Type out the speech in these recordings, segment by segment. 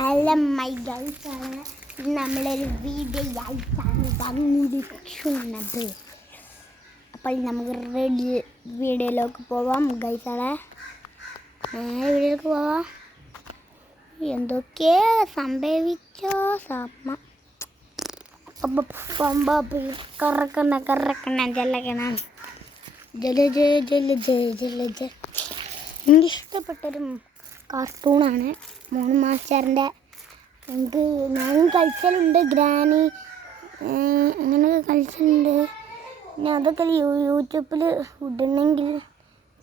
Hello my ഗൈസാണ് നമ്മളൊരു video ആയിട്ടാണ് വന്നിരിക്കുന്നത്. അപ്പോൾ നമുക്ക് വീഡിയോയിലേക്ക് പോവാം ഗൈസാണ്. വീഡിയോയിലേക്ക് പോവാം. എന്തൊക്കെ സംഭവിച്ചോ കറക്കണം എനിക്കിഷ്ടപ്പെട്ടൊരു കാർട്ടൂണാണ് മോണു മാസ്റ്ററിൻ്റെ. ഞാനും കളിച്ചലുണ്ട്, ഗ്രാനി അങ്ങനെയൊക്കെ കളിച്ചിട്ടുണ്ട്. പിന്നെ അതൊക്കെ യൂട്യൂബിൽ ഇടണമെങ്കിൽ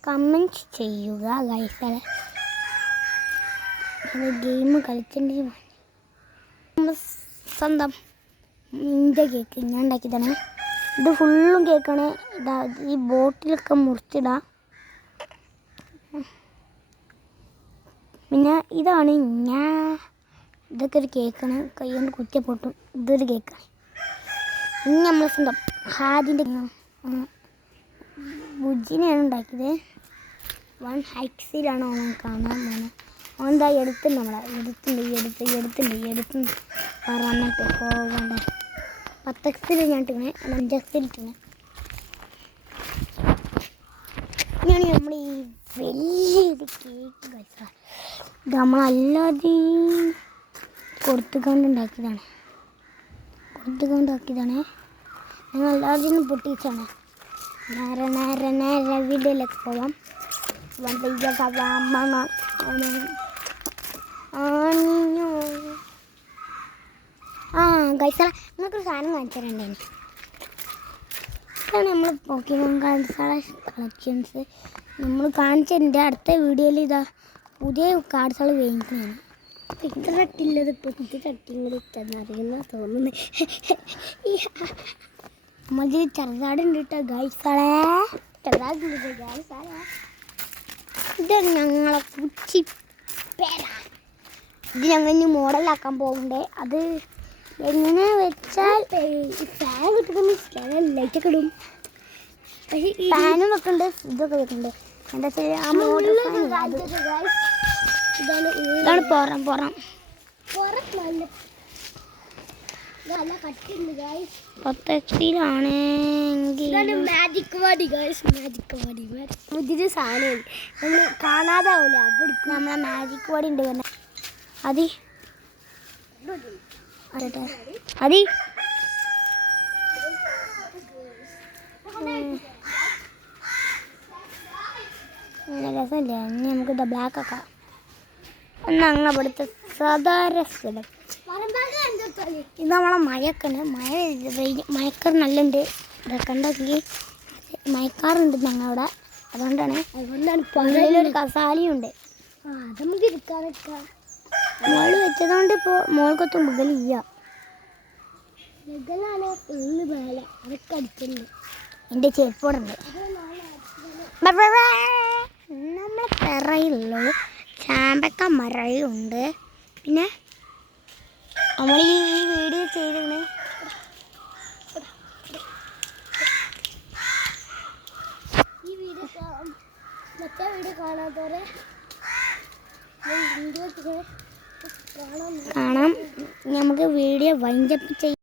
കമൻറ്റ് ചെയ്യുക ഗൈസളെ. അത് ഗെയിം കളിച്ചിട്ടുണ്ടെങ്കിൽ സ്വന്തം ഇന്ത്യ കേക്ക് ഞാൻ ഉണ്ടാക്കിയതാണ്. ഇത് ഫുള്ളും കേക്കാണ്. ഈ ബോട്ടിലൊക്കെ മുറിച്ചിടാം. പിന്നെ ഇതാണ് ഇതൊക്കെ ഒരു കേക്കാണ്. കൈ കൊണ്ട് കുത്തിയ പൊട്ടും. ഇതൊരു കേക്കാണ്. ഇനി നമ്മൾ സ്വന്തം ഹാദിൻ്റെ ബുജിനെയാണ് ഉണ്ടാക്കിയത്. 1 ഹൈക്സിലാണ് ഓണം കാണാൻ പോകുന്നത്. ഓനെന്താ എടുത്തുണ്ട്, നമ്മളെ എടുത്തുണ്ട് പറഞ്ഞിട്ട് പോകണ്ട. 10 എക്സിൽ ഞാൻ ഇട്ടിങ്ങനെ 5 എക്സിൽ ഇട്ടിങ്ങനെ. ഇങ്ങനെയാണ് നമ്മൾ ഈ വലിയൊരു കേക്ക് കഴിച്ചാൽ ഇത് നമ്മളല്ലാതെ കൊടുത്തുകൊണ്ടുണ്ടാക്കിയതാണ്. ഞങ്ങൾ എല്ലാവരും പൊട്ടിച്ചാണ്. നേരെ വീഡിയോയിലേക്ക് പോവാം. കഴിച്ചാൽ നിങ്ങൾക്കൊരു സാധനം കാണിച്ചു തരണ്ടേ. ഇതാണ് നമ്മൾ പോക്കിമോൻ കാർഡ്സുകളെ കളക്ഷൻസ്. നമ്മൾ കാണിച്ചതിൻ്റെ അടുത്ത വീഡിയോയിൽ ഇതാ പുതിയ കാർഡ്സുകൾ വേങ്ങിക്കുന്നതാണ്. ഇത് തട്ടില്ലത് പൊത്തി തട്ടിങ്ങറിയുന്ന തോന്നുന്നു. നമ്മൾ ചെറുതാടുണ്ട് കേട്ടോ ഗൈസാളെ. ഇത് ഞങ്ങളെ കുച്ചിപ്പേര. ഇത് ഞങ്ങൾ ഇനി മോഡലാക്കാൻ പോകുന്നുണ്ട്. അത് എങ്ങനെ വെച്ചാൽ ഫാൻ കിട്ടുന്ന ലൈറ്റൊക്കെ ഇടും. പക്ഷേ ഫാനും വെക്കുന്നുണ്ട്, ഇതൊക്കെ വെക്കുന്നുണ്ട്. എന്താ വെച്ചാൽ ആ മോഡൽ ഇതാണ് പുറം 10 എക്സിലാണെങ്കിൽ മാജിക് വാടി പുതിയൊരു സാധനമുണ്ട്. നമ്മൾ കാണാതാവില്ല. അപ്പോൾ നമ്മളെ മാജിക് വാടി ഉണ്ട് തന്നെ. അതി രസമല്ലേ. ഇനി നമുക്കിത് ബ്ലാക്ക് ആക്കാം. ഒന്ന് അങ്ങനെ ഇവിടുത്തെ സാധാരണ സ്ഥലം ഇത് നമ്മളെ മഴയൊക്കെയാണ്. മഴക്കാർ നല്ലുണ്ട്. ഇതൊക്കെ ഉണ്ടെങ്കിൽ മഴക്കാറുണ്ട് ഞങ്ങളവിടെ. അതുകൊണ്ടാണ് പള്ളിയിലൊരു കസാലിയുണ്ട്. അത് നമുക്ക് ഇരിക്കാനൊക്കെ മോള് വെച്ചതുകൊണ്ട് ഇപ്പോൾ മോൾക്കൊത്തും മുകളില്ല. അതൊക്കെ അടിച്ചിട്ടുണ്ട്. എൻ്റെ ചെരുപ്പോടുണ്ട്. നമ്മളെ പെറയിലുള്ളത് ചാമ്പക്ക മരയുണ്ട്. പിന്നെ നമ്മൾ ഈ വീഡിയോ ചെയ്തിരുന്നത് മറ്റേ വീഡിയോ കാണാത്തവരെ കാണാം. നമുക്ക് വീഡിയോ വൈൻഡപ്പ് ചെയ്യാം.